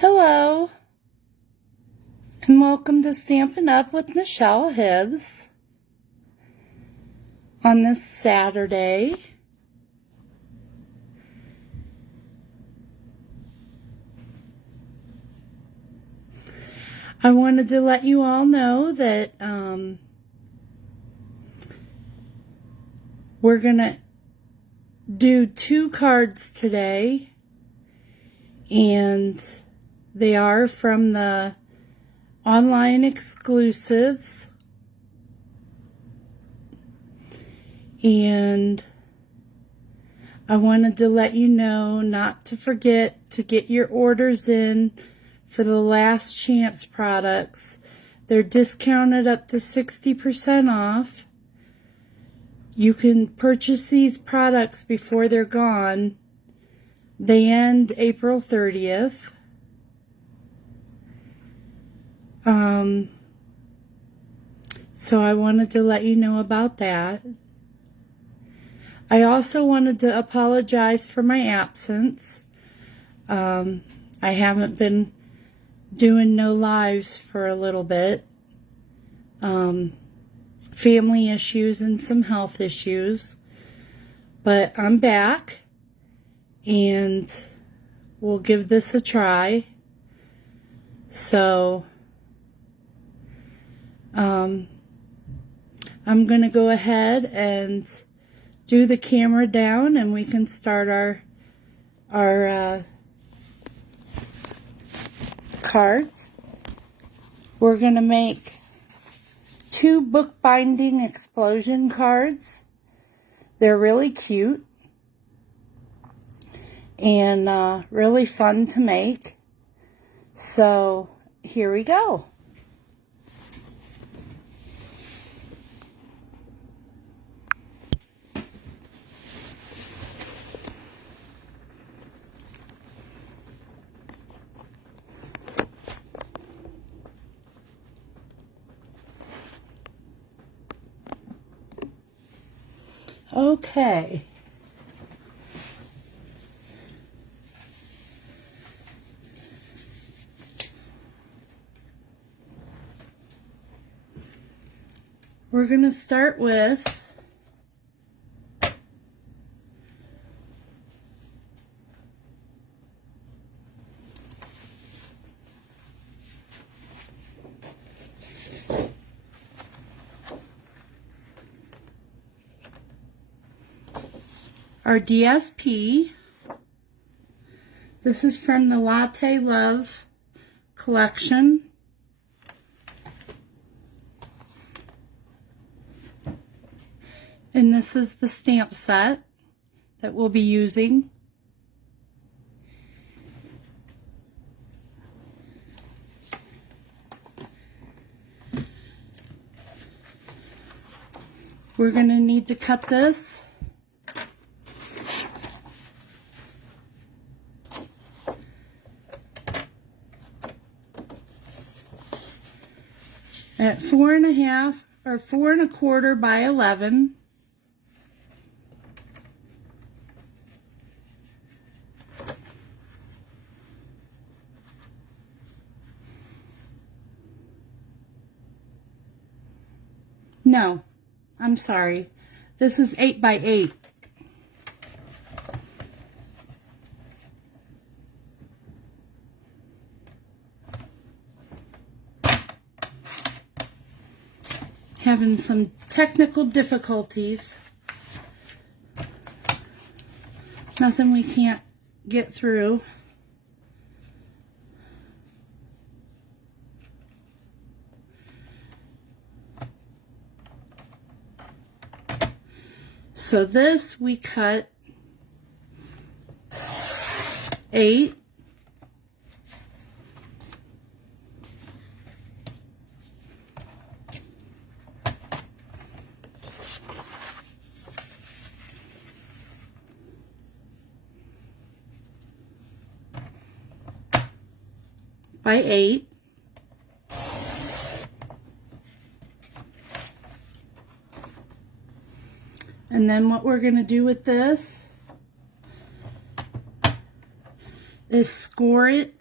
Hello, and welcome to Stampin' Up! With Michelle Hibbs on this Saturday. I wanted to let you all know that we're going to do 2 cards today, and they are from the online exclusives, and I wanted to let you know not to forget to get your orders in for the last chance products. They're discounted up to 60% off. You can purchase these products before they're gone. They end April 30th. So I wanted to let you know about that. I also wanted to apologize for my absence. I haven't been doing no lives for a little bit. Family issues and some health issues. But I'm back, and we'll give this a try. So I'm going to go ahead and do the camera down, and we can start our cards. We're going to make 2 bookbinding explosion cards. They're really cute and really fun to make. So here we go. Okay. We're going to start with our DSP. This is from the Latte Love collection. And this is the stamp set that we'll be using. We're going to need to cut this at 4.5 or 4 1/4 by 11. No, I'm sorry. This is 8 by 8. Having some technical difficulties. Nothing we can't get through. So this we cut 8. By 8. And then what we're going to do with this is score it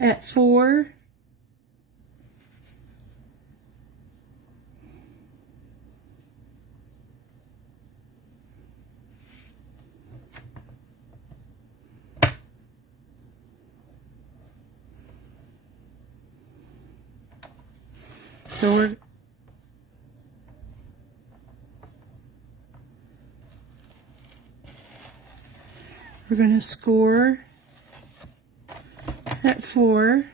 at 4. So we're going to score at 4.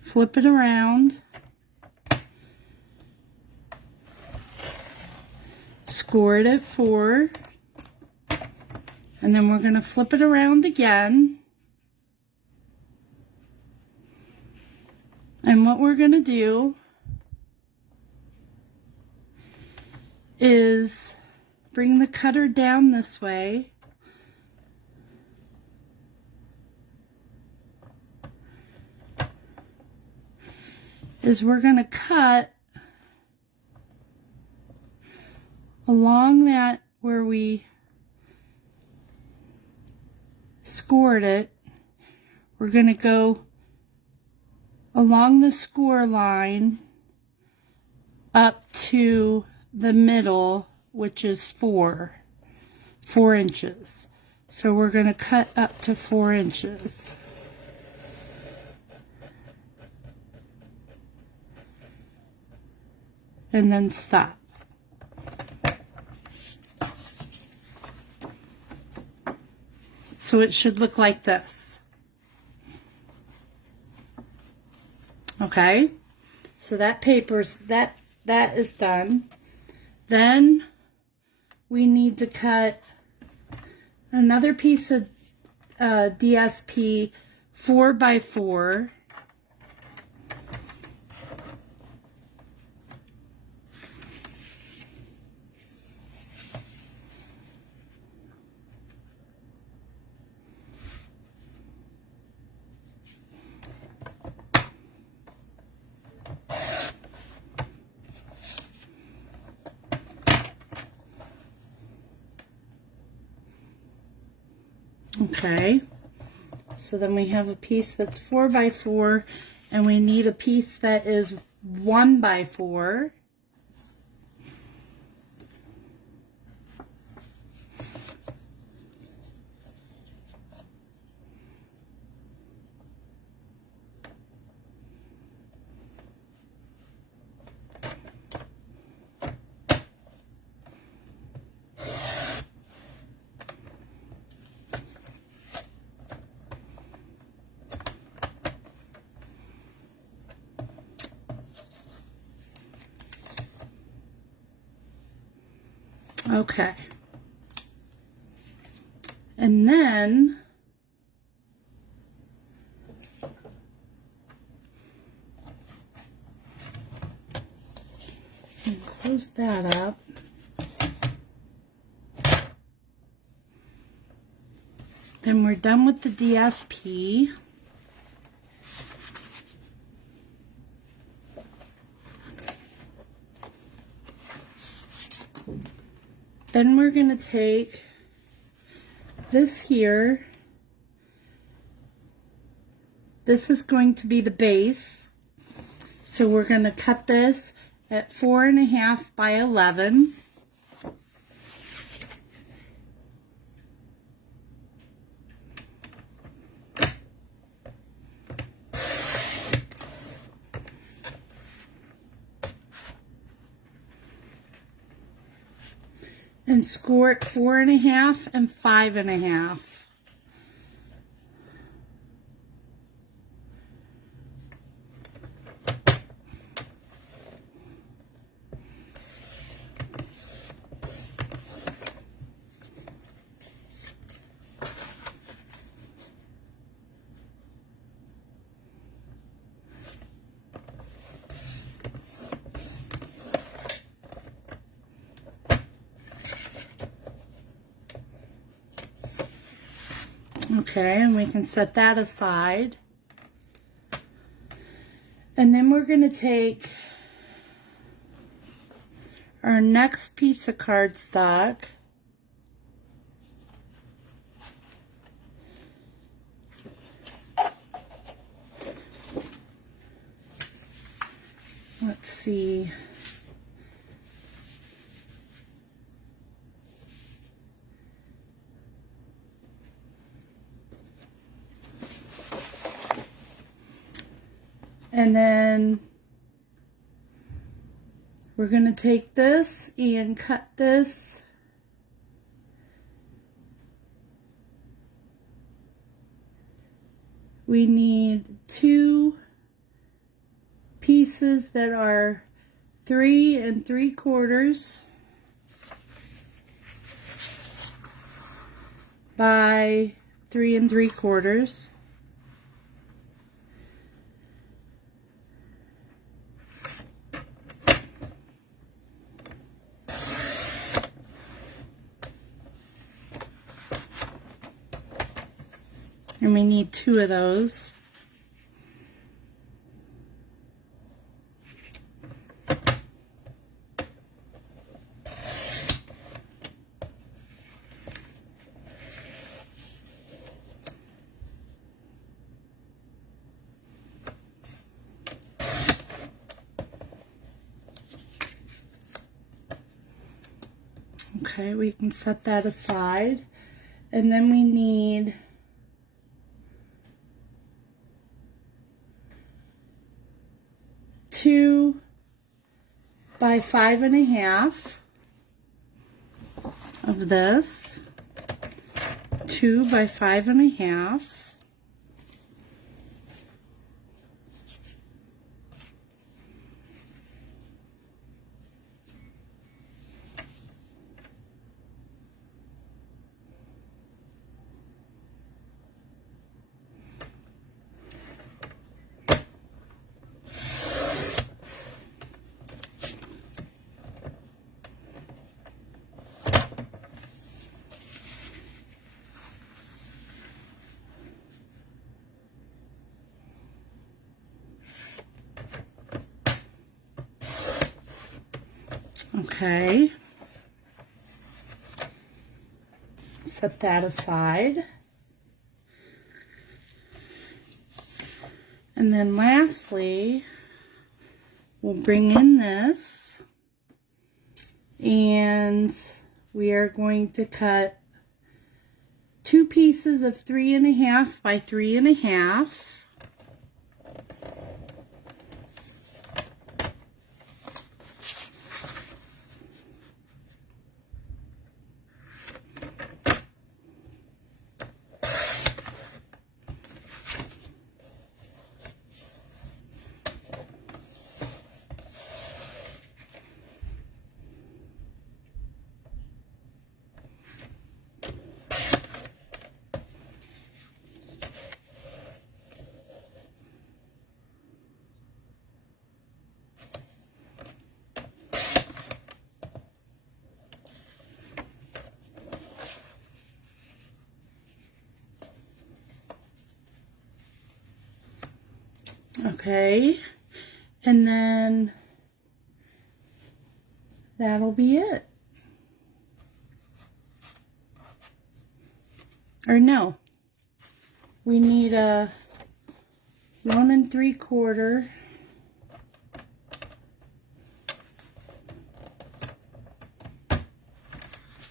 Flip it around. Score it at 4. And then we're going to flip it around again. And what we're going to do is bring the cutter down this way. We're going to cut along that where we scored it. We're going to go along the score line up to the middle, which is 4 inches. So we're going to cut up to 4 inches. And then stop. So it should look like this. Okay, so that that is done. Then we need to cut another piece of DSP 4x4. Okay, so then we have a piece that's 4x4, and we need a piece that is 1x4. Okay, and then close that up. Then we're done with the DSP. Then we're going to take this here. This is going to be the base. So we're going to cut this at 4.5 by 11. And score it 4.5 and 5.5. Okay, and we can set that aside. And then we're going to take our next piece of cardstock Let's see. And then we're going to take this and cut this we need 2 pieces that are 3 3/4 by 3 3/4. And we need 2 of those. Okay, we can set that aside. And then we need 2 by 5 1/2 of this. 2 by 5 1/2. Okay, set that aside. And then lastly, we'll bring in this, and we are going to cut 2 pieces of 3 1/2 by 3 1/2. Okay, and then that'll be it. Or no, we need a 1 3/4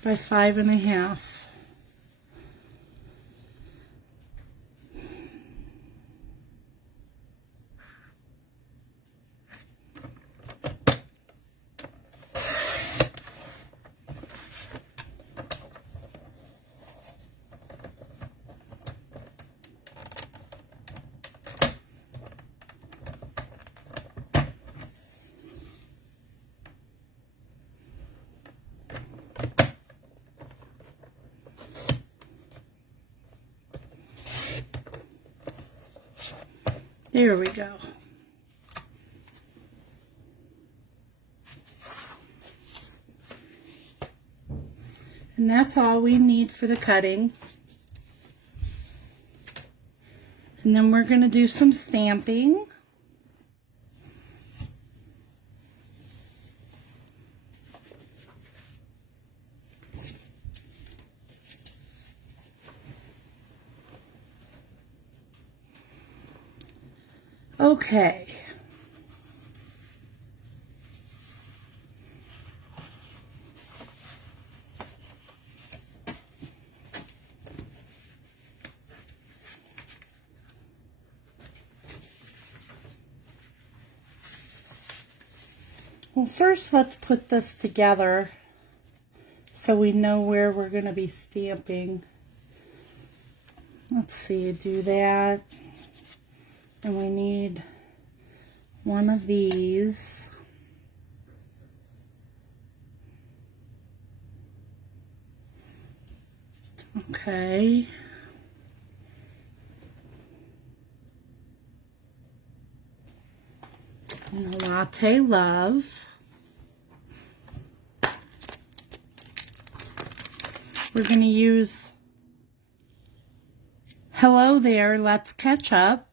by 5 1/2. There we go. And that's all we need for the cutting. And then we're going to do some stamping. Okay. Well, first let's put this together so we know where we're going to be stamping. Let's see, do that. And we need one of these. Okay. And the Latte Love. We're going to use Hello There, Let's Catch Up.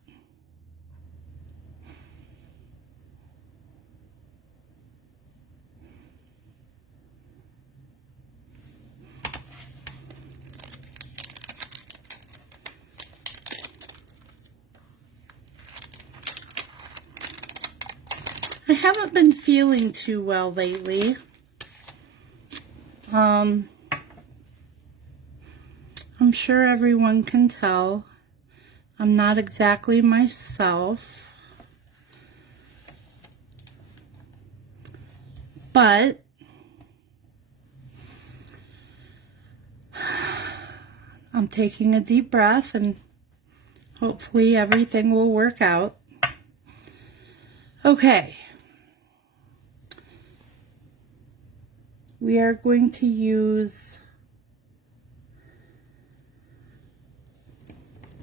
I haven't been feeling too well lately. I'm sure everyone can tell I'm not exactly myself, but I'm taking a deep breath and hopefully everything will work out. Okay. We are going to use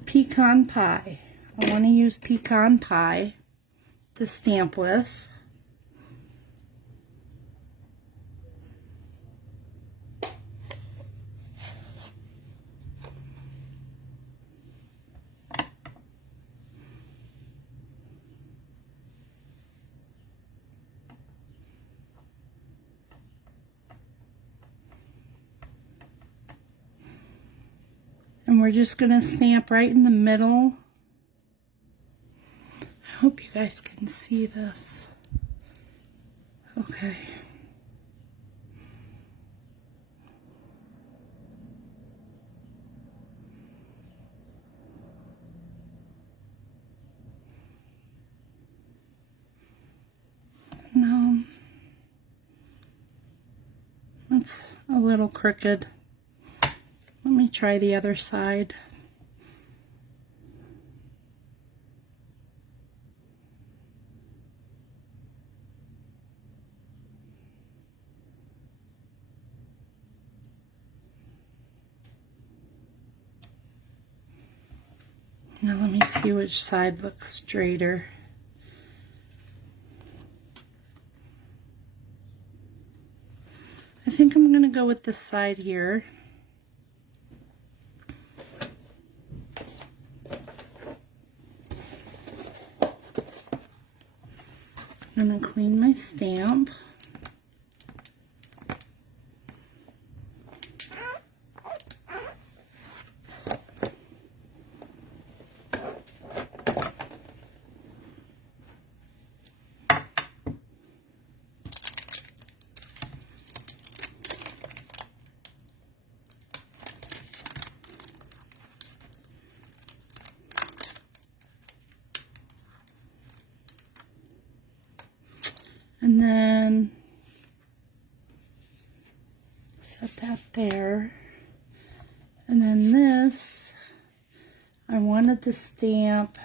pecan pie. I want to use pecan pie to stamp with. And we're just going to stamp right in the middle. I hope you guys can see this. Okay. No. That's a little crooked. Let me try the other side. Now let me see which side looks straighter. I think I'm going to go with this side here. I'm going to clean my stamp. And then set that there. And then this, I wanted to stamp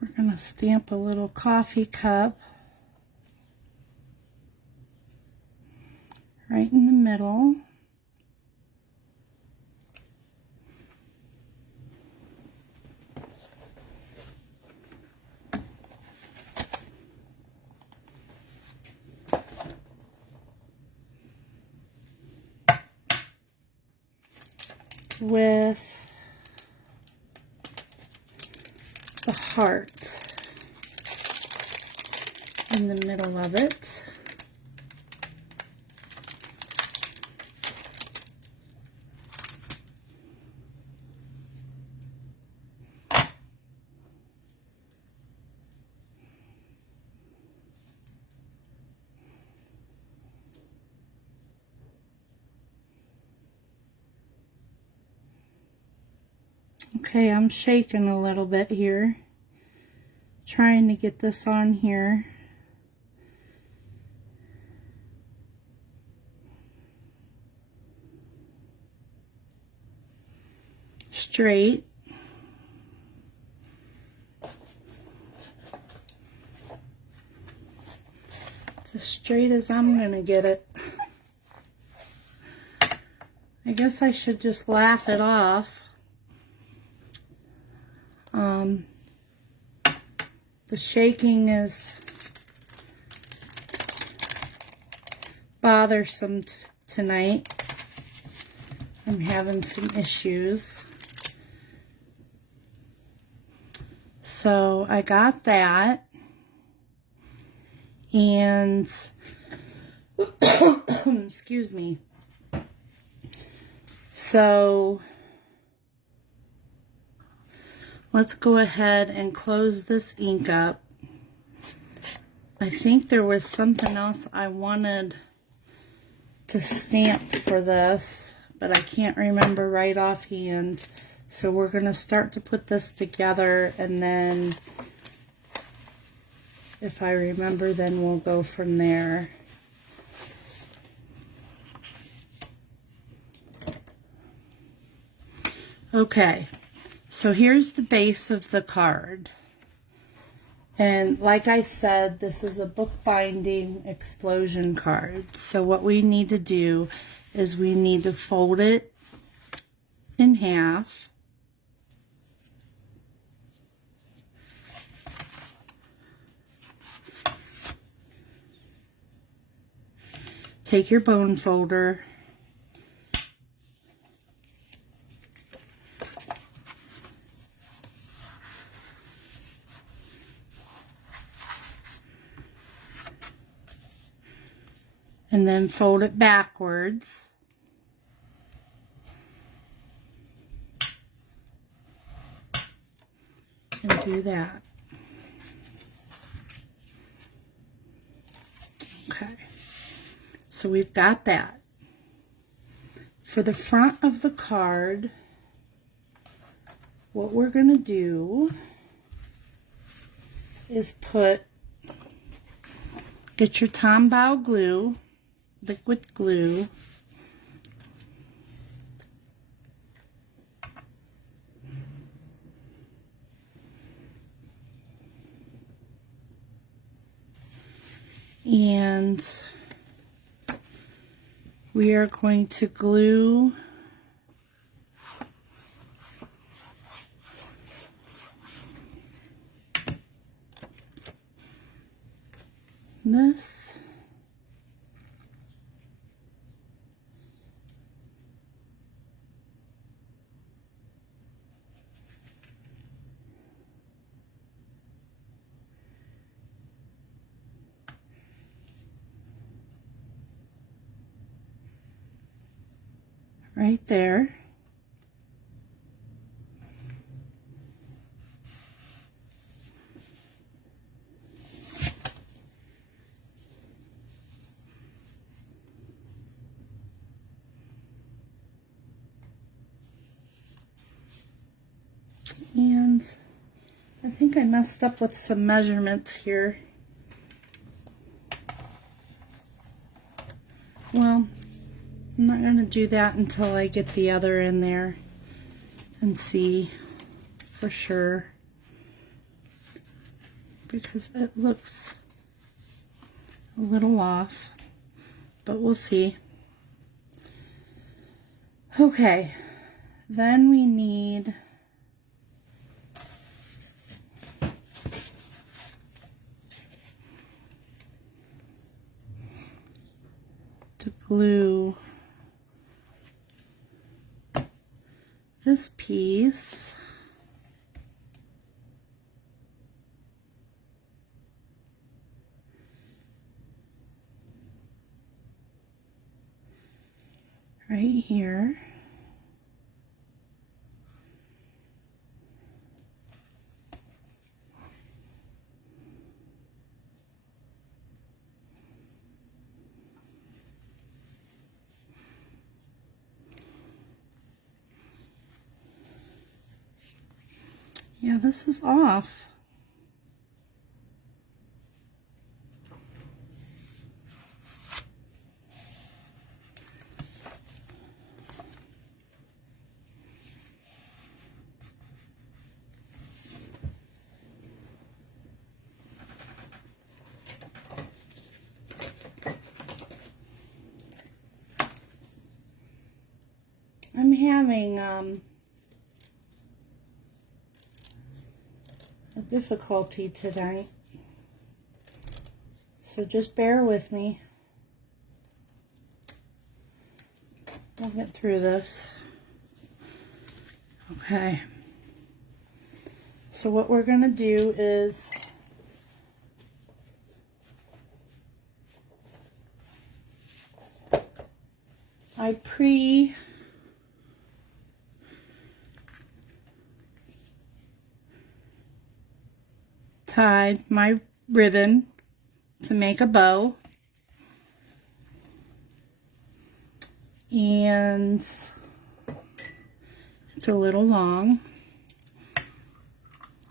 we're going to stamp a little coffee cup right in the middle. With the heart in the middle of it. Okay, I'm shaking a little bit here, trying to get this on here. Straight. It's as straight as I'm gonna get it. I guess I should just laugh it off. The shaking is bothersome tonight. I'm having some issues. So I got that. And excuse me. So let's go ahead and close this ink up. I think there was something else I wanted to stamp for this, but I can't remember right offhand. So we're going to start to put this together, and then if I remember, then we'll go from there. Okay, so here's the base of the card. And like I said, this is a bookbinding explosion card. So what we need to do is we need to fold it in half. Take your bone folder. And then fold it backwards. And do that. Okay. So we've got that. For the front of the card, what we're going to do is get your Tombow glue, liquid glue, and we are going to glue this right there. And I think I messed up with some measurements here. Well, I'm not going to do that until I get the other in there and see for sure, because it looks a little off, but we'll see. Okay, then we need to glue this piece right here. Yeah, this is off. I'm having a difficulty tonight, so just bear with me. We'll get through this. Okay. So what we're going to do is I tied my ribbon to make a bow, and it's a little long,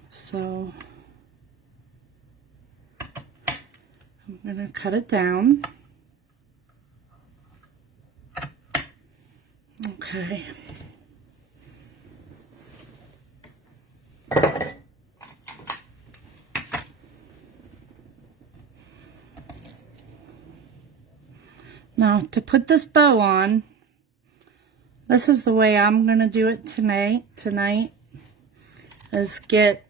so I'm going to cut it down. Okay. Now, to put this bow on, this is the way I'm going to do it tonight, is get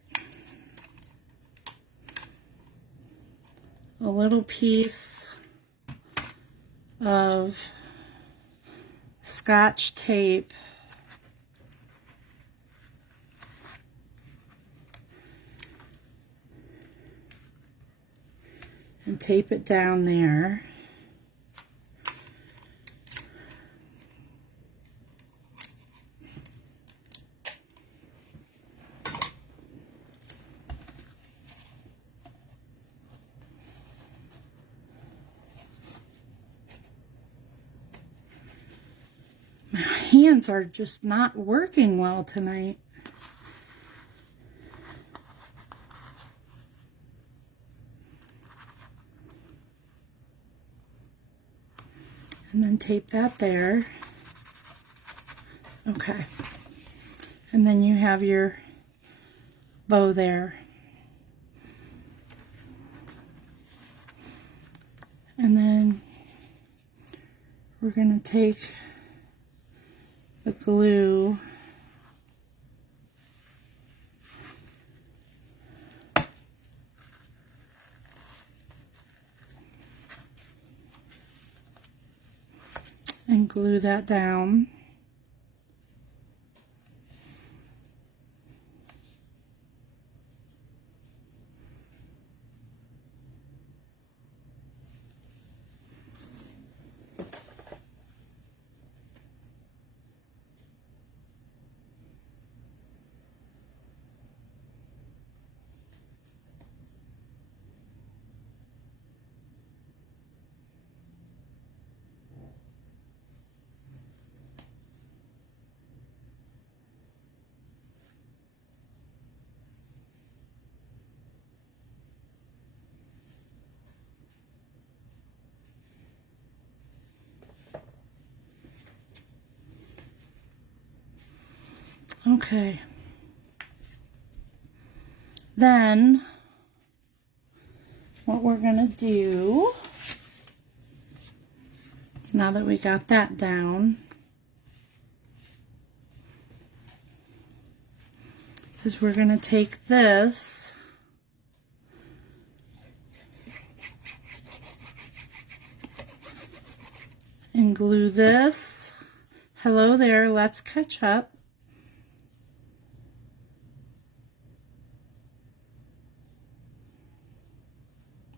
a little piece of Scotch tape and tape it down there. My hands are just not working well tonight. And then tape that there. Okay. And then you have your bow there. And then we're going to take the glue and glue that down. Okay. Then what we're going to do, now that we got that down, is we're going to take this and glue this. Hello there, let's catch up.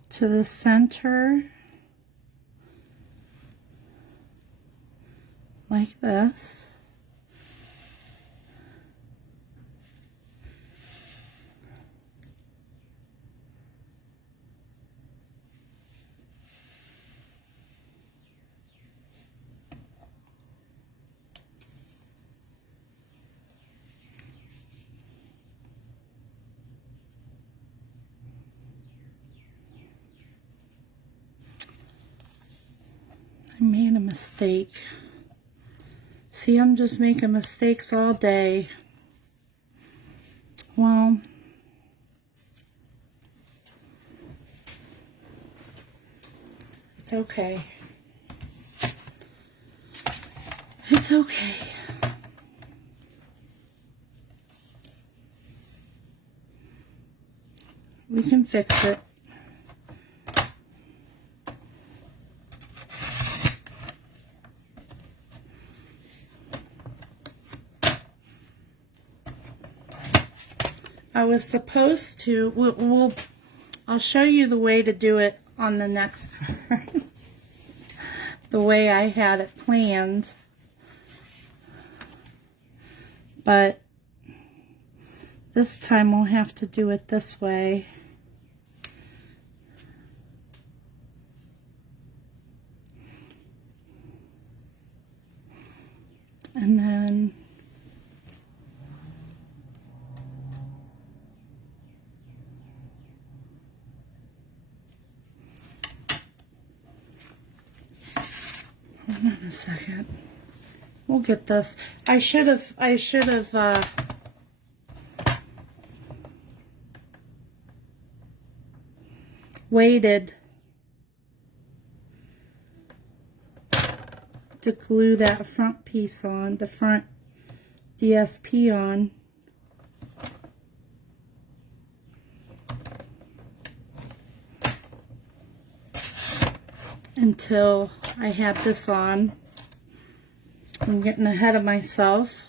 To the center, like this. made a mistake. See, I'm just making mistakes all day. Well, it's okay. It's okay. We can fix it. I was supposed to, I'll show you the way to do it on the next card. The way I had it planned. But this time we'll have to do it this way. And then hold on a second. We'll get this. I should have waited to glue that front piece on, the front DSP on. Until I had this on. I'm getting ahead of myself.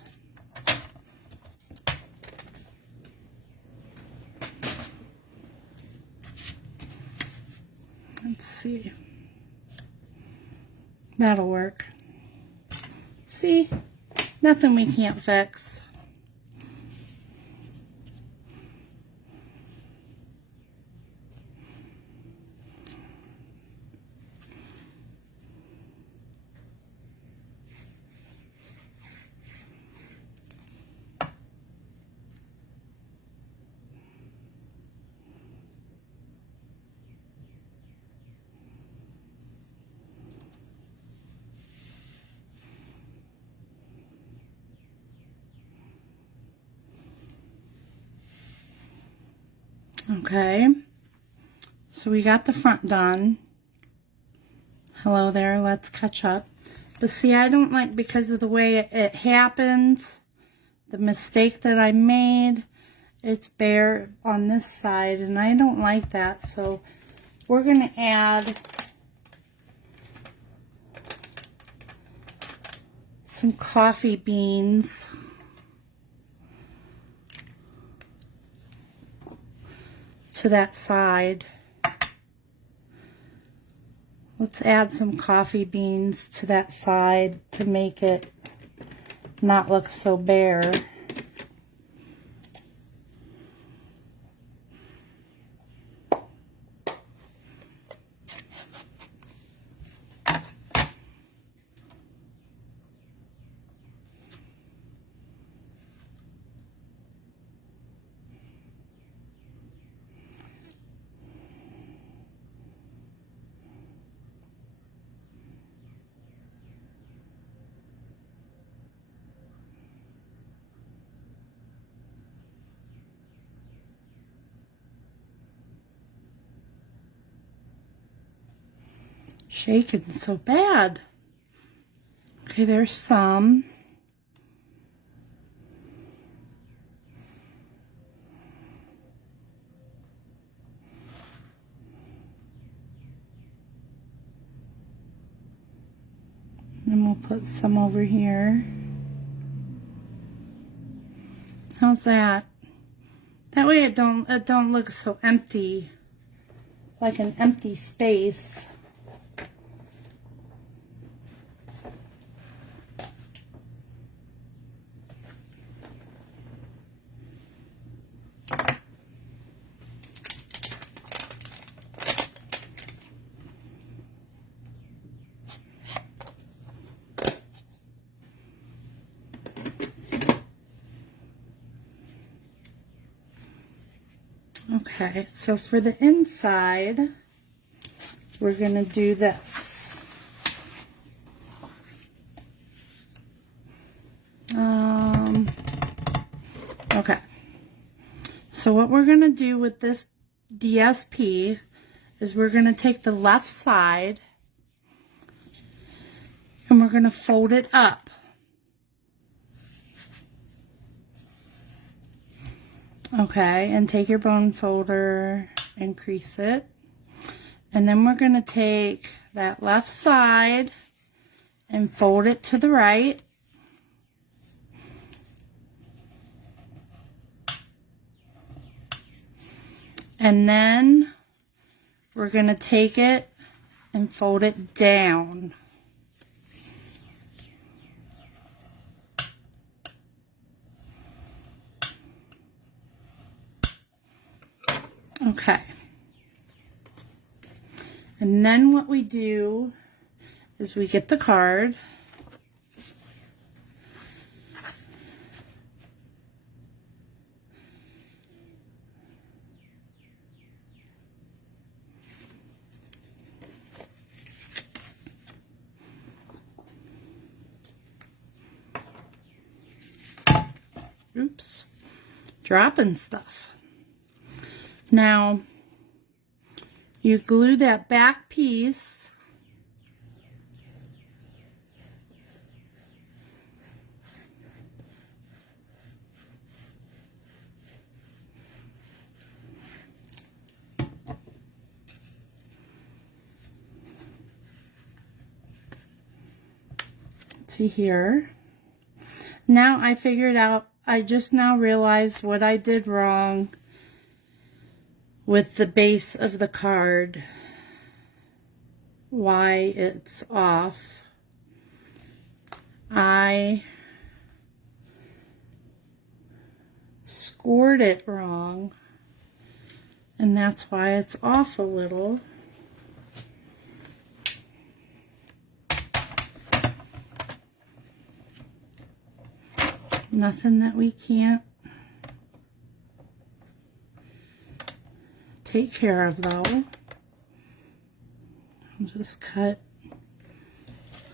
Let's see. That'll work. See? Nothing we can't fix. Okay, so we got the front done. Hello there, let's catch up. But see, I don't like, because of the way it happens, the mistake that I made, it's bare on this side, and I don't like that. So we're going to add some coffee beans. To that side. Let's add some coffee beans to that side to make it not look so bare. Shaking so bad. Okay, there's some. Then we'll put some over here. How's that? That way it don't look so empty, like an empty space. Okay, so for the inside, we're going to do this. So what we're going to do with this DSP is we're going to take the left side and we're going to fold it up. Okay, and take your bone folder and crease it. And then we're going to take that left side and fold it to the right. And then we're going to take it and fold it down. Okay. And then what we do is we get the card. Oops, dropping stuff. Now, you glue that back piece to here. Now I figured out, I just now realized what I did wrong with the base of the card, why it's off. I scored it wrong, and that's why it's off a little. Nothing that we can't take care of though. I'll just cut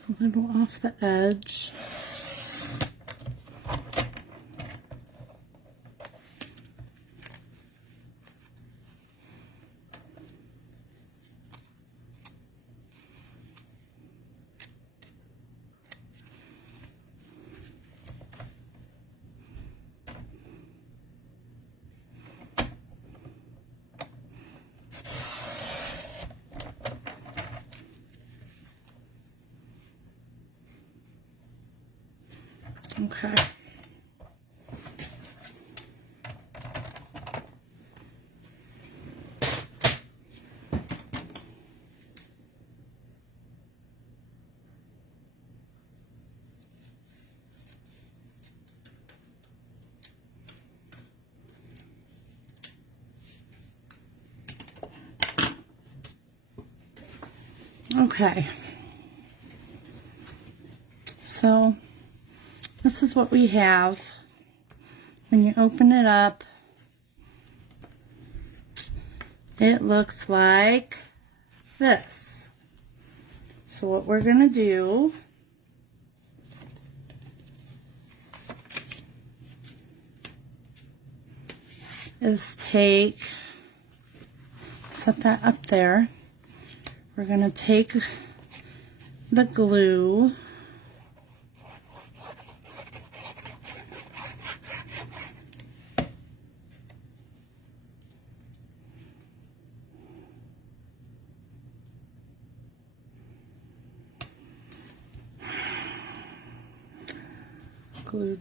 a little off the edge. Okay. Okay. So this is what we have. When you open it up, it looks like this. So what we're going to do is set that up there. We're going to take the glue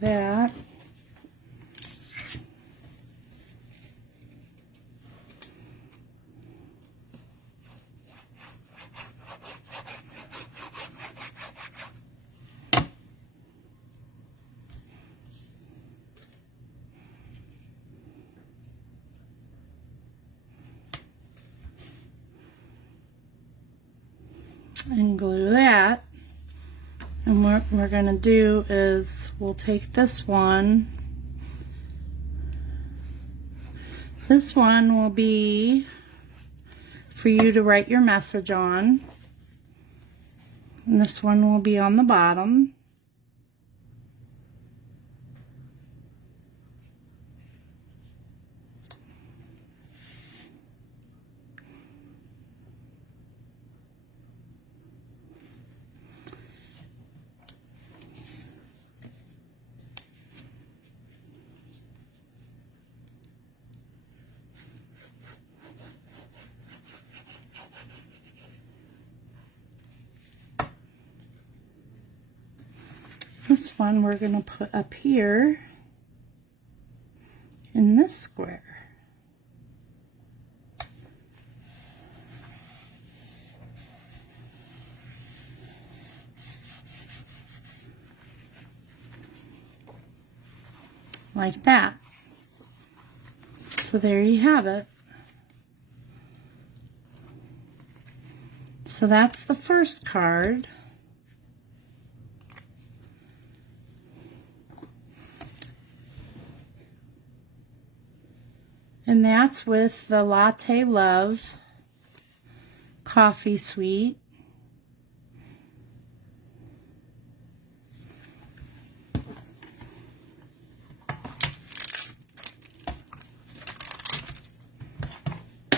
that. And glue that. And what we're going to do is we'll take this one. This one will be for you to write your message on. And this one will be on the bottom. This one we're going to put up here in this square. Like that. So there you have it. So that's the first card. And that's with the Latte Love Coffee Suite.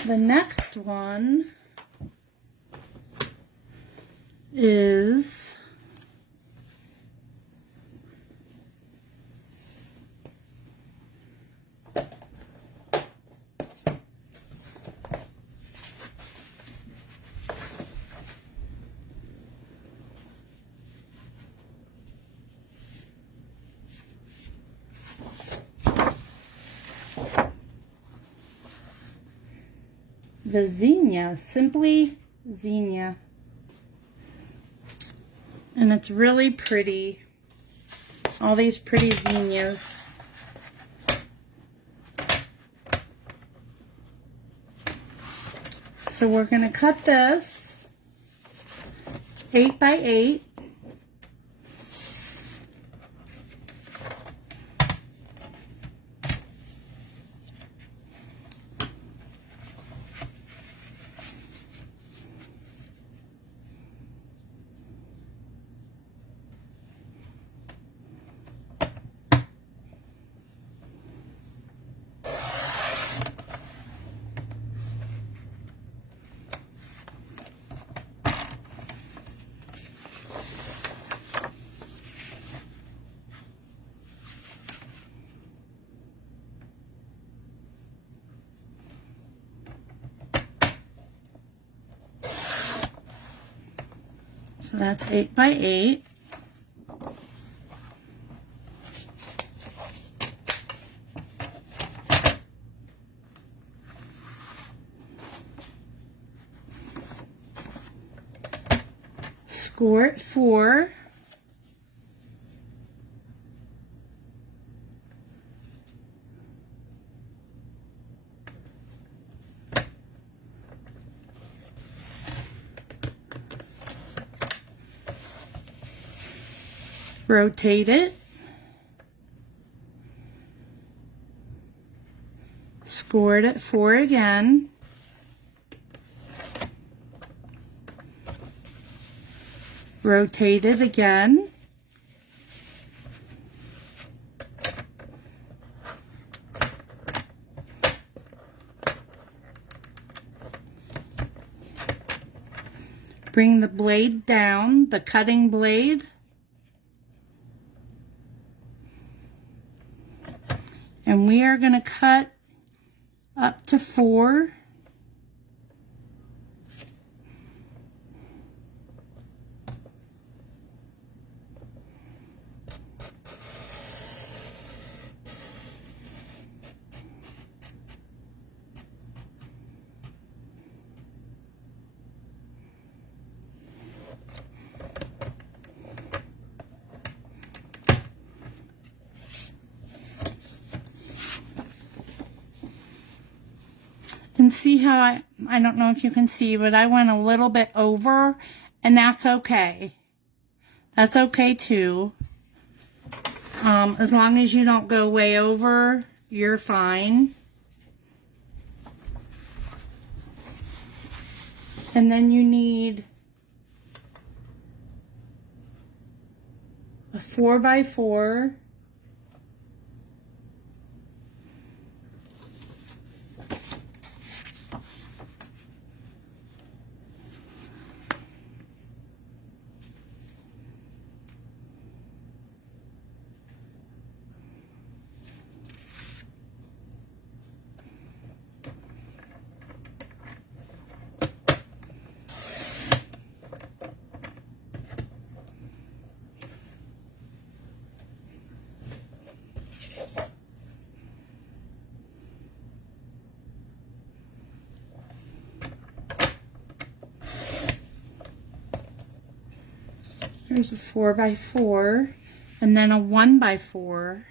The next one is the Zinnia, Simply Zinnia. And it's really pretty. All these pretty zinnias. So we're going to cut this 8 by 8. So that's 8 by 8. Score it 4. Rotate it. Score it at 4 again. Rotate it again. Bring the blade down, the cutting blade. And we are going to cut up to 4. And see how I don't know if you can see, but I went a little bit over, and that's okay. That's okay too. As long as you don't go way over, you're fine. And then you need a 4 by 4. There's a 4x4 and then a 1x4.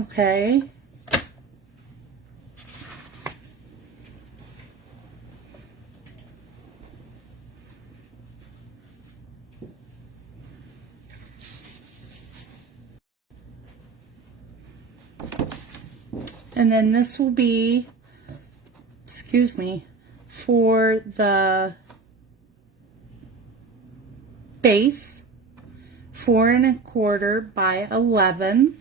Okay. And then this will be, excuse me, for the base, 4 1/4 by 11.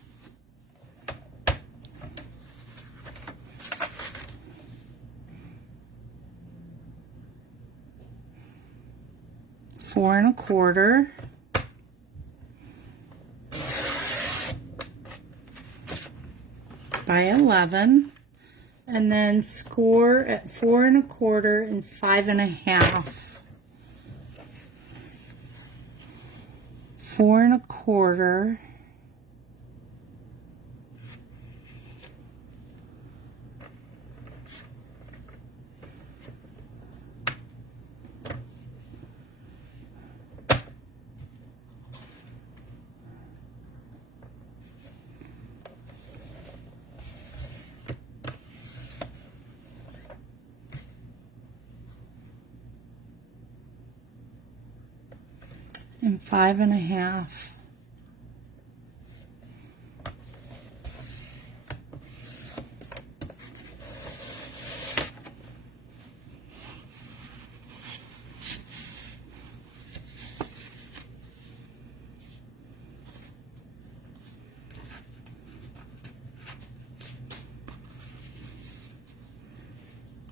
Four and a quarter. By 11, and then score at 4 1/4 and 5 1/2. 4 1/4. And 5 1/2.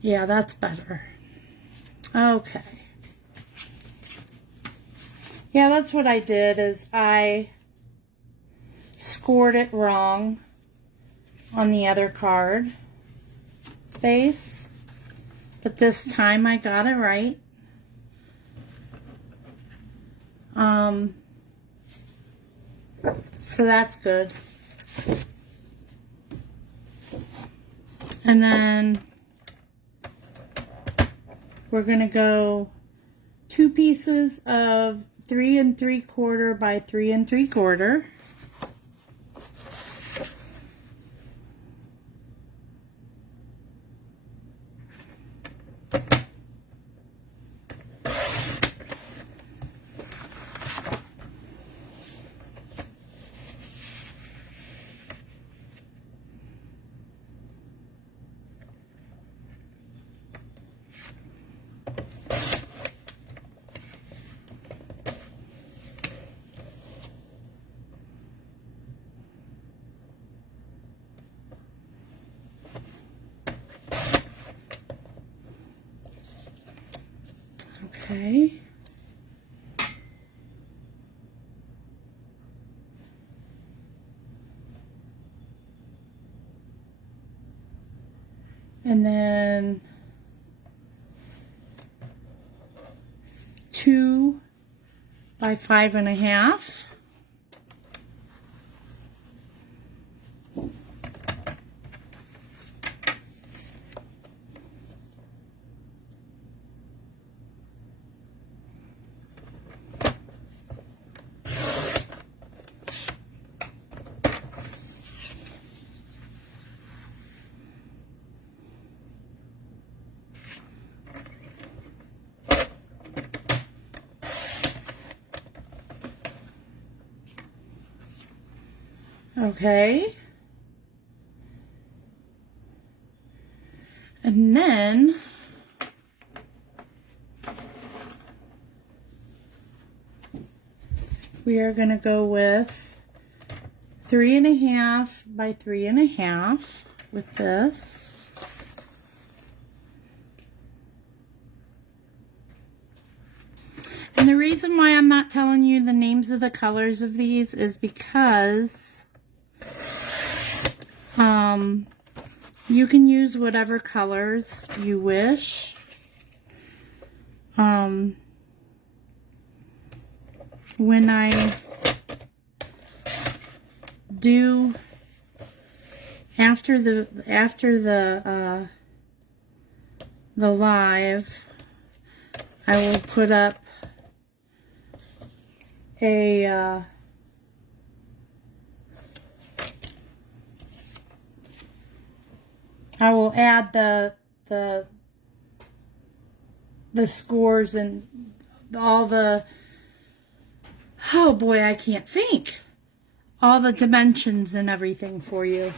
Yeah, that's better. Okay. Yeah, that's what I did, is I scored it wrong on the other card base, but this time I got it right. So that's good. And then we're gonna go 2 pieces of 3 3/4 by 3 3/4. Okay. And then 2 by 5 1/2. Okay. And then we are going to go with 3 1/2 by 3 1/2 with this. And the reason why I'm not telling you the names of the colors of these is because You can use whatever colors you wish. When I do after the live, I will put up a I will add the scores and all the, oh boy, I can't think, all the dimensions and everything for you.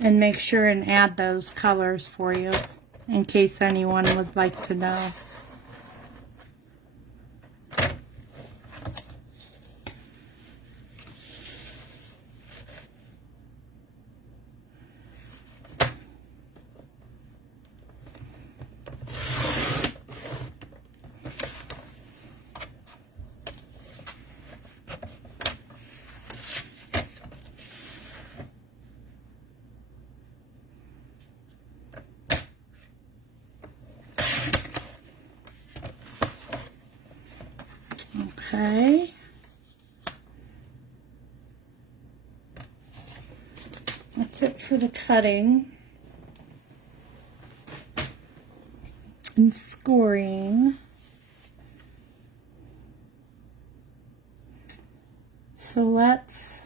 And make sure and add those colors for you in case anyone would like to know. Okay. That's it for the cutting and scoring. So let's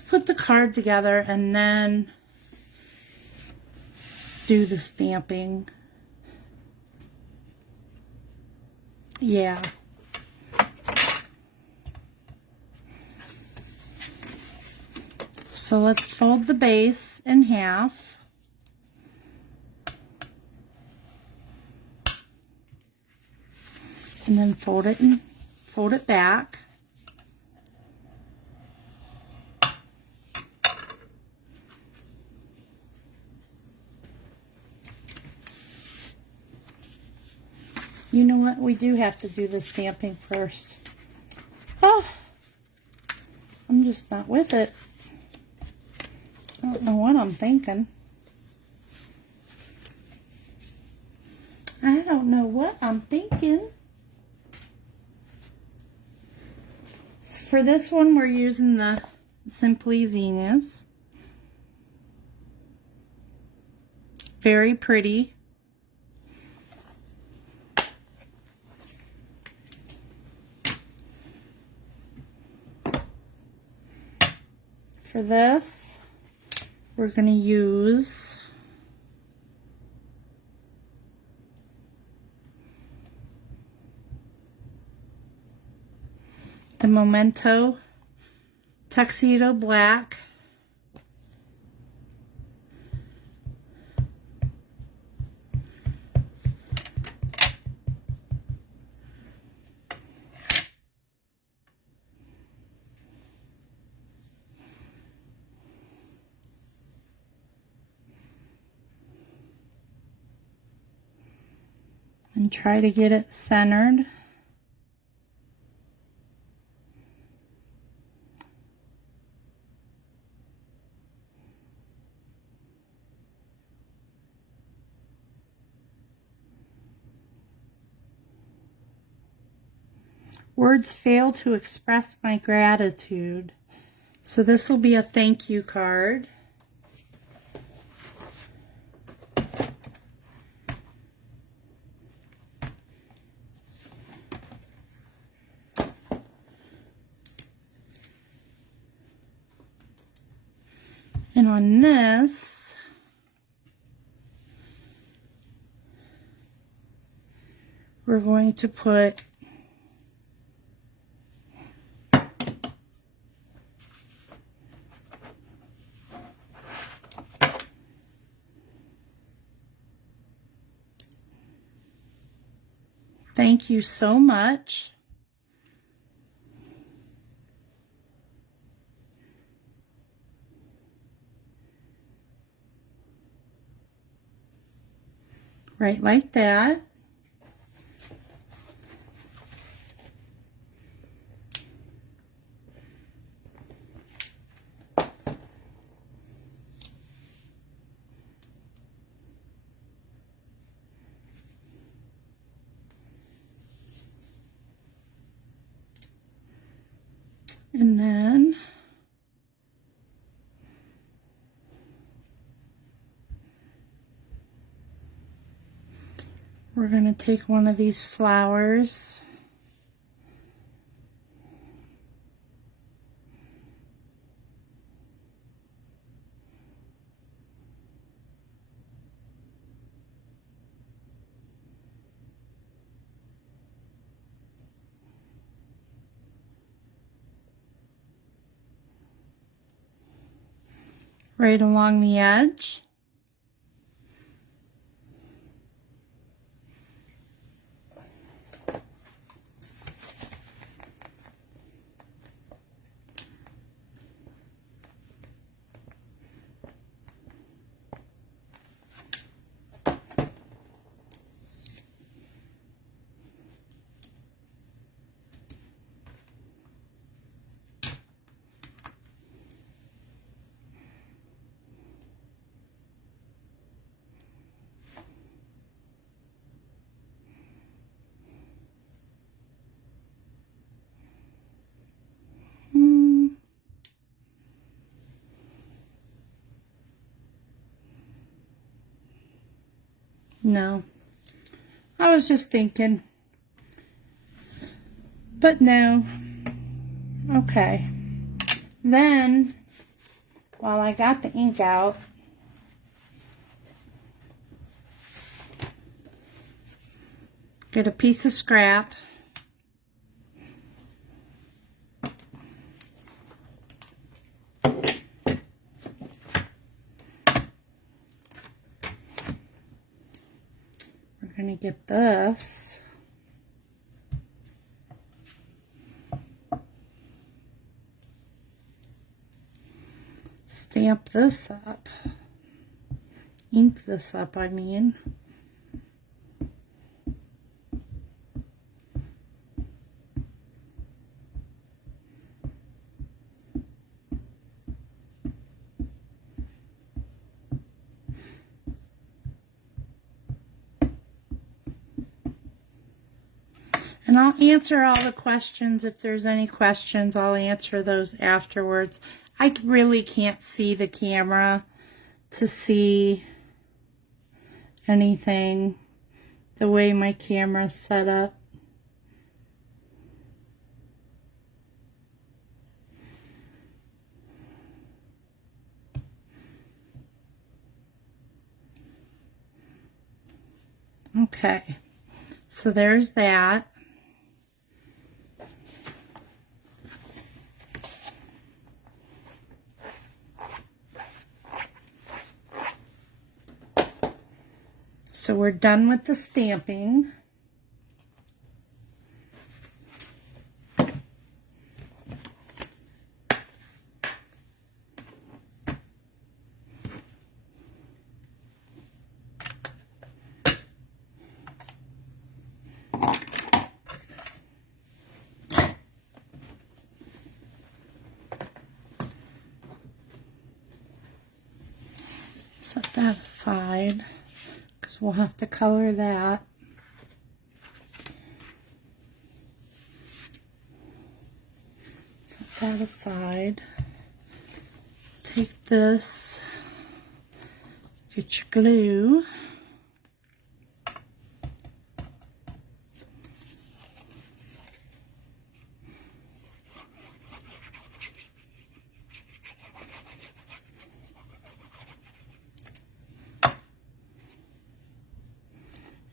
put the card together and then do the stamping. Yeah. So let's fold the base in half. And then fold it back. You know what? We do have to do the stamping first. Oh, I'm just not with it. I don't know what I'm thinking. I don't know what I'm thinking. So for this one, we're using the Simply Zenith. Very pretty. For this, we're going to use the Memento Tuxedo Black. And try to get it centered. Words fail to express my gratitude. So this will be a thank you card. And on this, we're going to put thank you so much. right like that. And then we're going to take one of these flowers right along the edge. No, I was just thinking, but no. Okay, then while I got the ink out, get a piece of scrap. We're going to get this. Stamp this up. Ink this up, I mean. And I'll answer all the questions. If there's any questions, I'll answer those afterwards. I really can't see the camera to see anything the way my camera's set up. Okay, so there's that. So we're done with the stamping. Set that aside, because we'll have to color that. Set that aside. Take this, get your glue.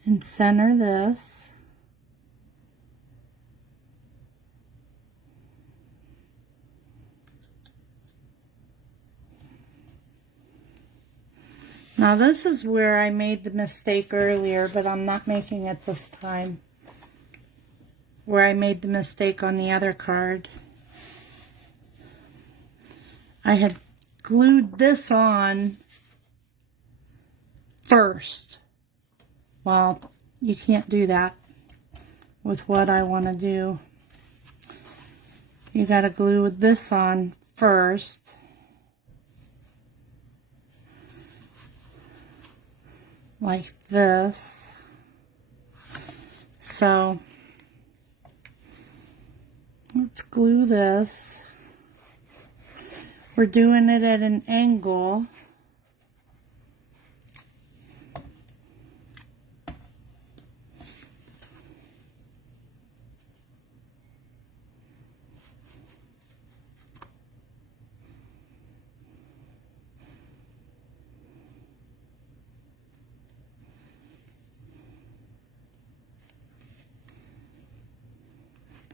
And center this. Now this is where I made the mistake earlier, but I'm not making it this time. Where I made the mistake on the other card. I had glued this on first. Well, you can't do that with what I want to do. You got to glue this on first. Like this. So let's glue this. We're doing it at an angle.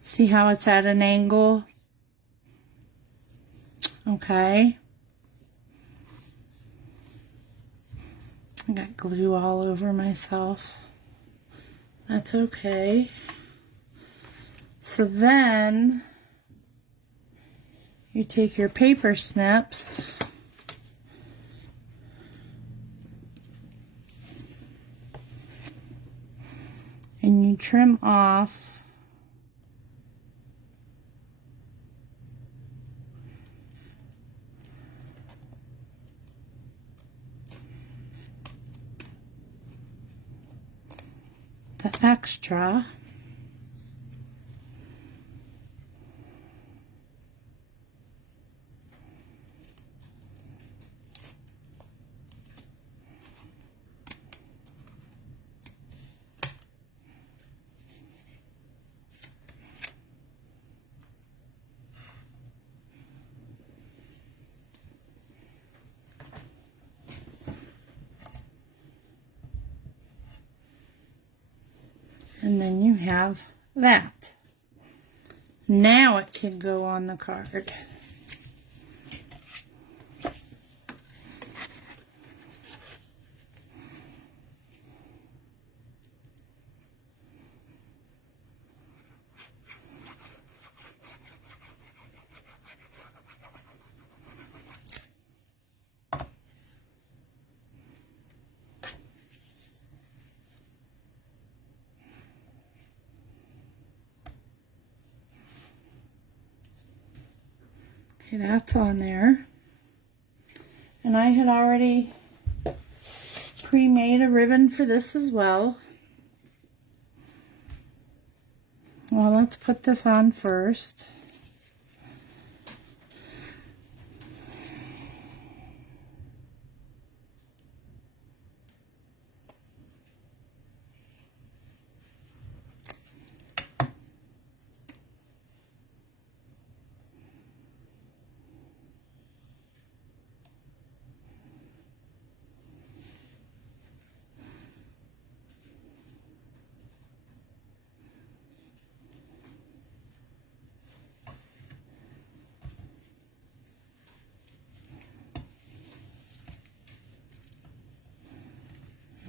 See how it's at an angle? Okay. I got glue all over myself. That's okay. So then you take your paper snips and you trim off the extra. And then you have that. Now it can go on the card. Okay, that's on there. And I had already pre-made a ribbon for this as well. Well, let's put this on first.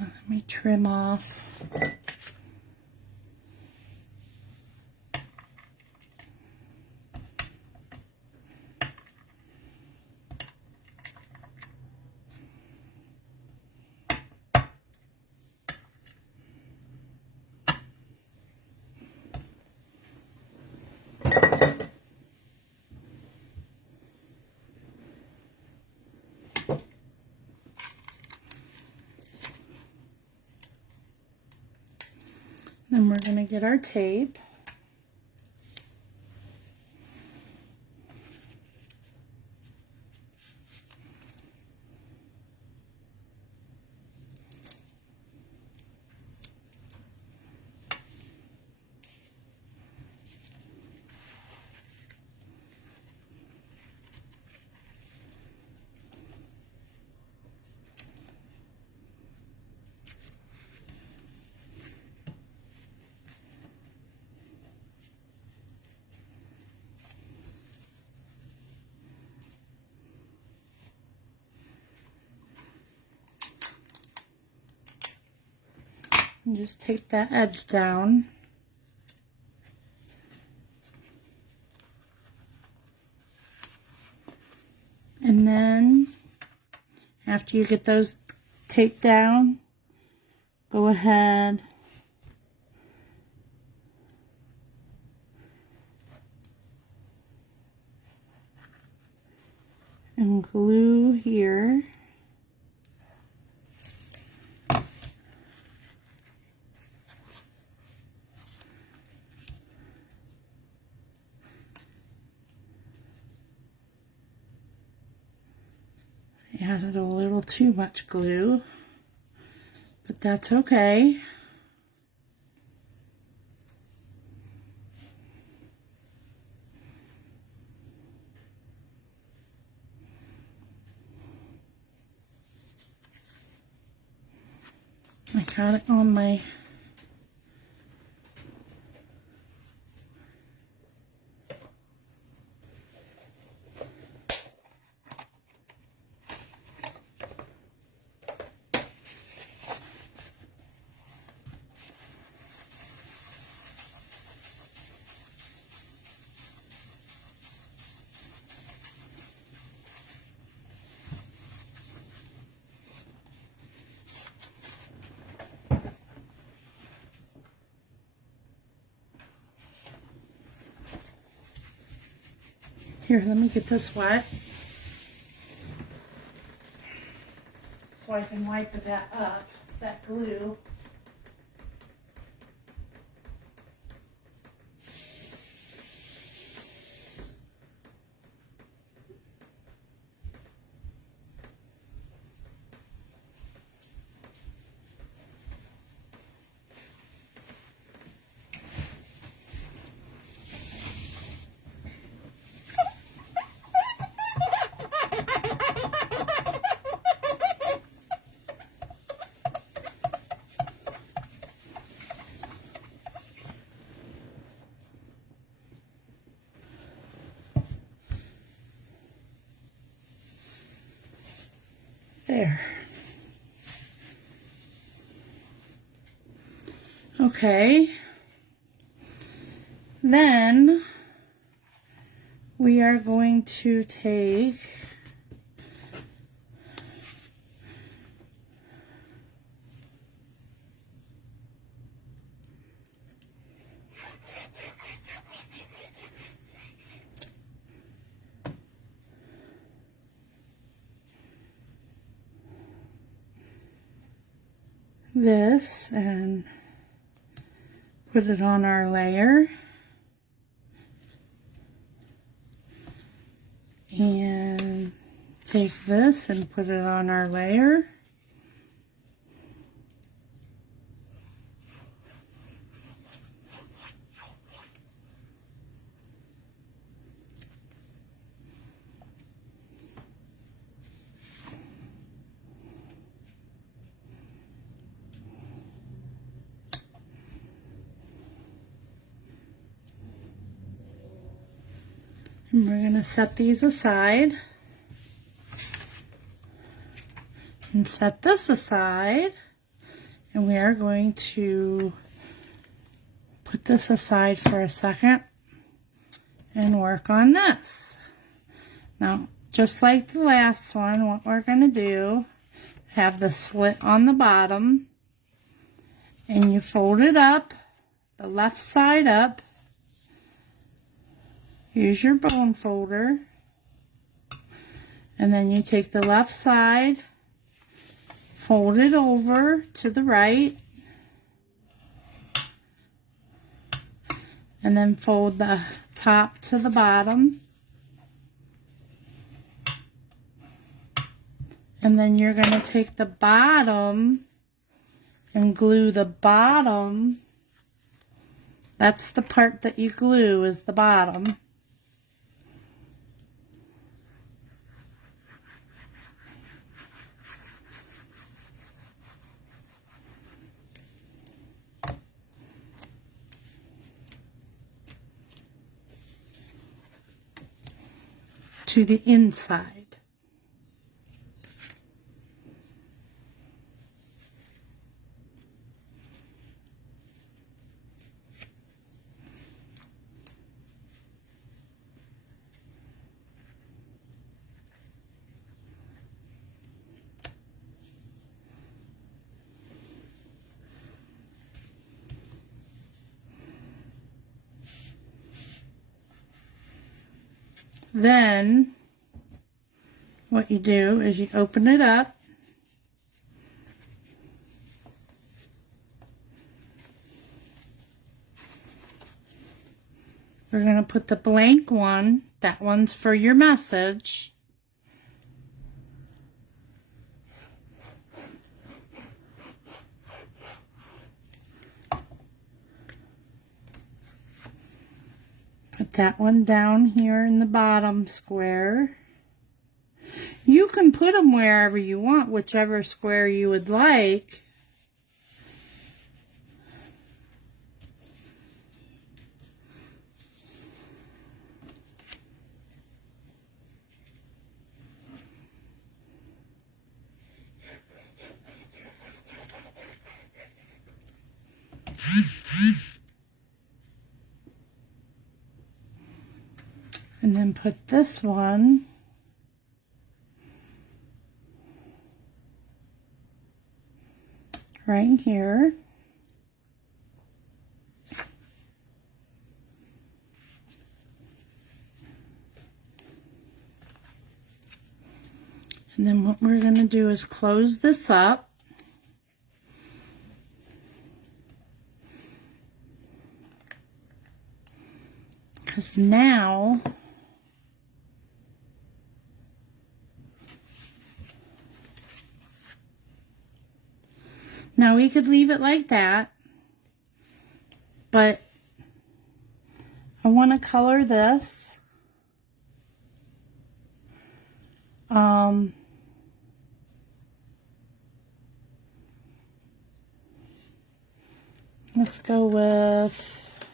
Let me trim off. Then we're going to get our tape. And just take that edge down. And then after you get those taped down, go ahead and glue here. I added a little too much glue, but that's okay. I got it on my here, let me get this wet so I can wipe that up, that glue. There. Okay. Then we are going to take this and put it on our layer, and take this and put it on our layer, and we're going to set these aside and set this aside, and we are going to put this aside for a second and work on this. Now, just like the last one, what we're going to do, have the slit on the bottom, and you fold it up, the left side up. Use your bone folder, and then you take the left side, fold it over to the right, and then fold the top to the bottom, and then you're going to take the bottom and glue the bottom. That's the part that you glue, is the bottom. To the inside. Then what you do is you open it up. We're going to put the blank one. That one's for your message. Put that one down here in the bottom square. You can put them wherever you want, whichever square you would like. And then put this one right here. And then what we're going to do is close this up. Because now we could leave it like that, but I want to color this. Let's go with,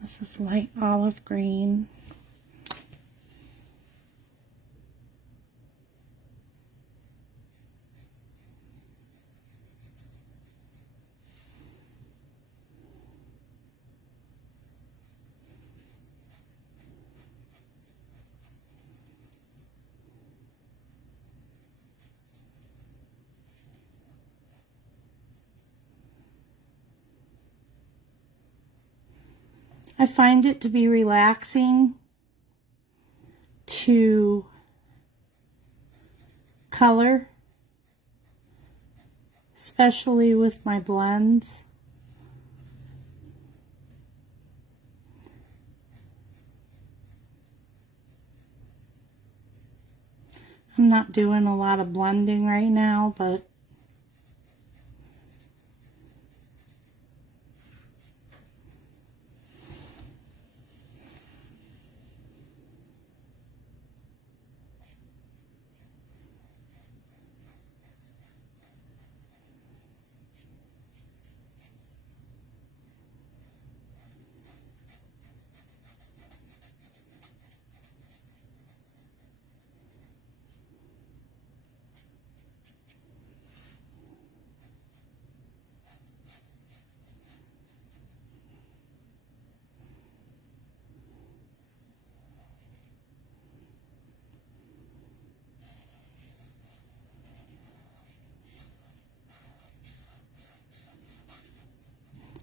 this is light olive green. I find it to be relaxing to color, especially with my blends. I'm not doing a lot of blending right now, but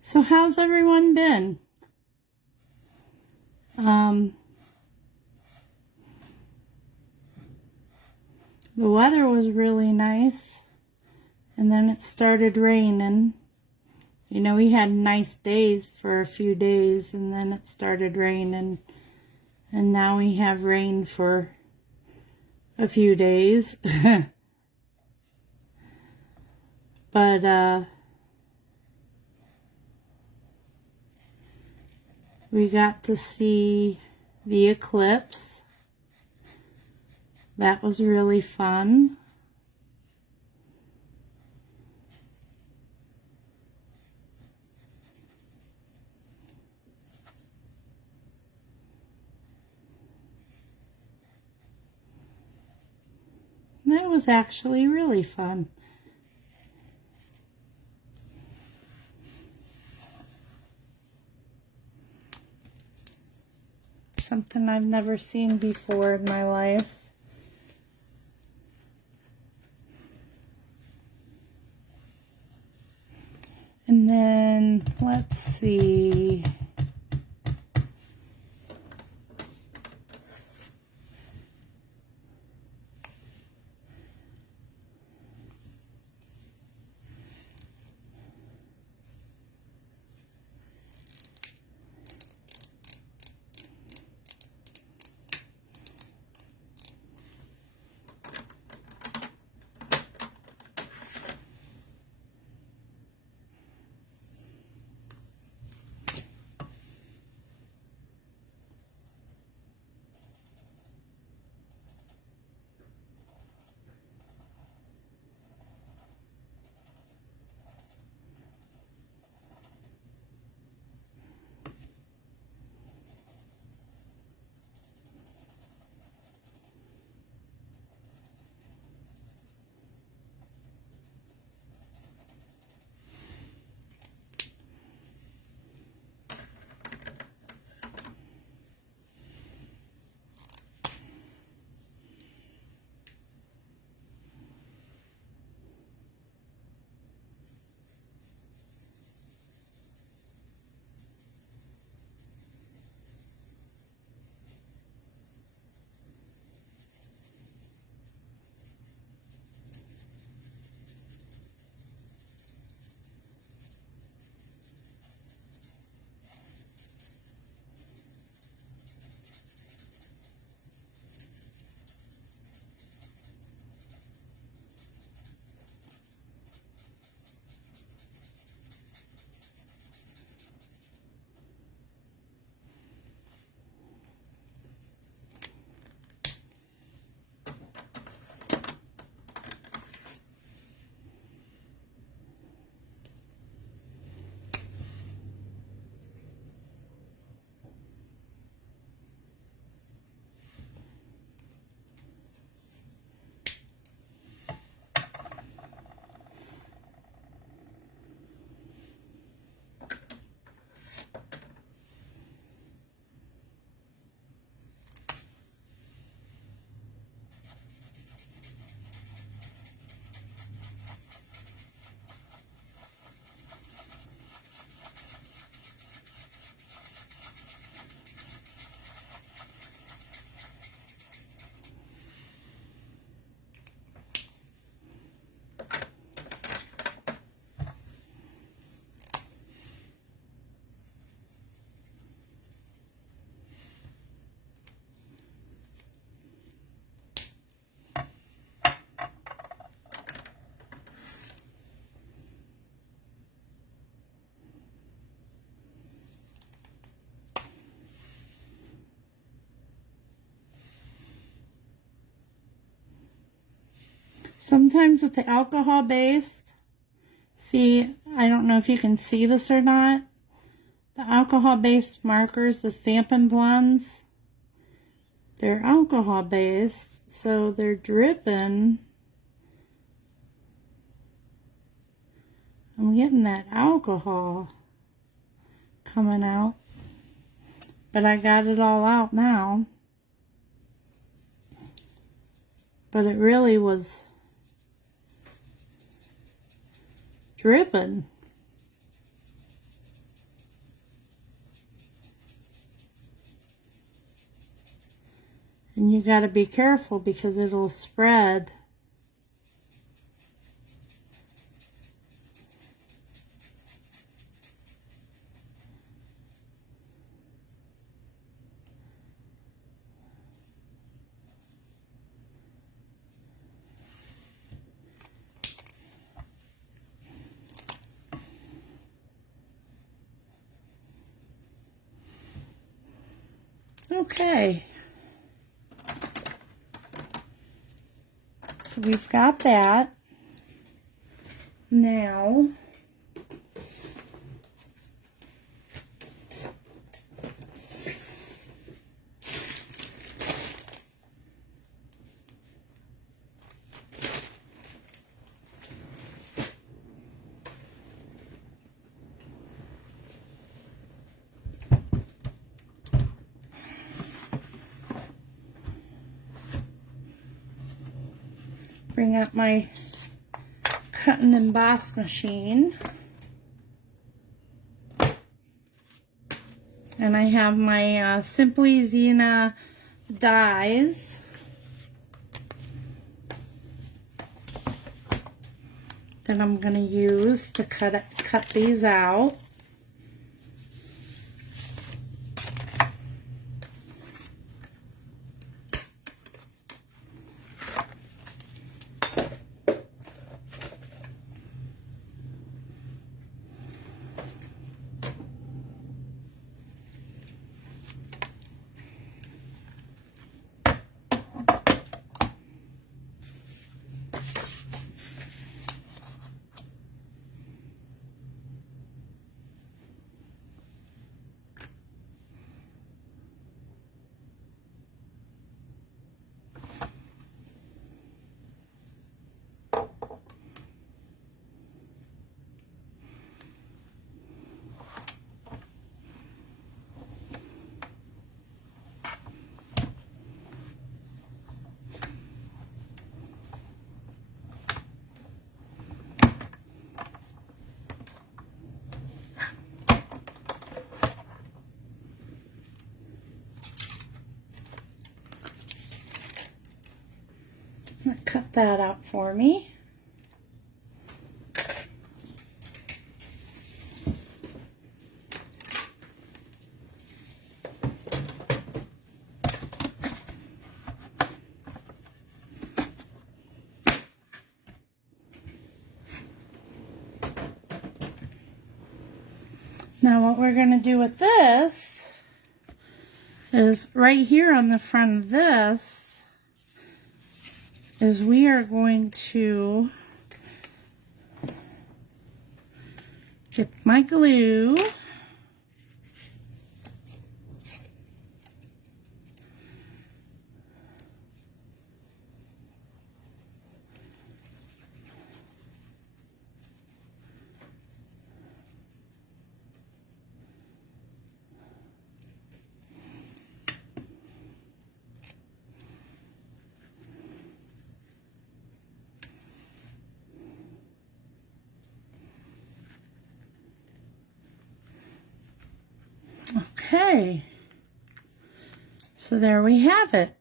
so how's everyone been? The weather was really nice, and then it started raining. You know, we had nice days for a few days, and then it started raining, and now we have rain for a few days. But we got to see the eclipse. That was really fun. That was actually really fun. Something I've never seen before in my life. And then, let's see. Sometimes with the alcohol based, see, I don't know if you can see this or not, the alcohol based markers, the Stampin' Blends, they're alcohol based, so they're dripping. I'm getting that alcohol coming out, but I got it all out now. But it really was dripping. And you got to be careful because it'll spread. Okay. So we've got that. Now, bring up my cut and emboss machine. And I have my Simply Zena dies. That I'm going to use to cut these out. Cut that out for me. Now what we're going to do with this is right here on the front of this is we are going to get my glue. Okay, so there we have it.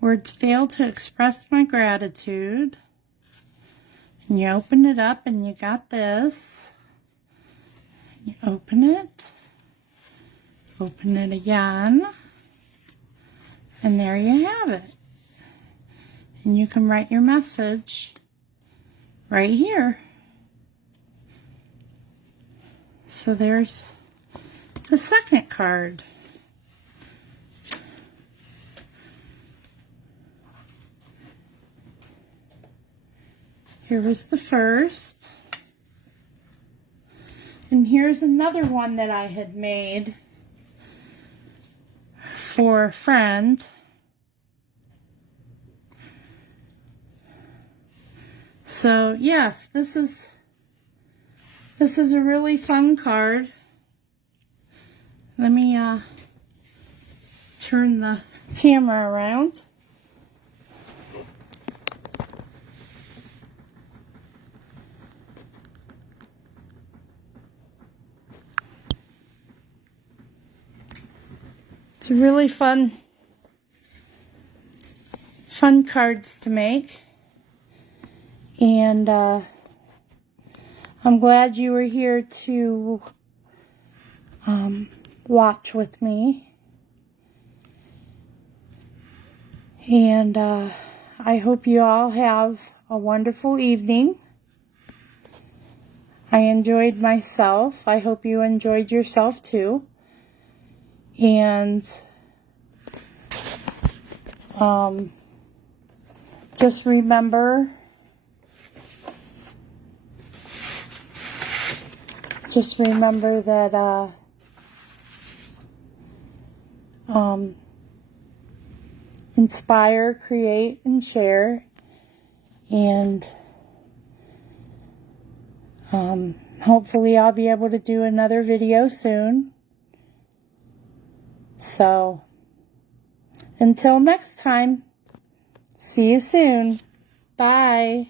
Words fail to express my gratitude. And you open it up and you got this. You open it again, and there you have it. And you can write your message right here. So there's the second card. Here was the first. And here's another one that I had made for a friend. So yes, this is a really fun card. Let me turn the camera around. It's really fun cards to make. And I'm glad you were here to watch with me. And I hope you all have a wonderful evening. I enjoyed myself. I hope you enjoyed yourself too. And just remember that inspire, create, and share. And hopefully I'll be able to do another video soon. So, until next time, see you soon. Bye.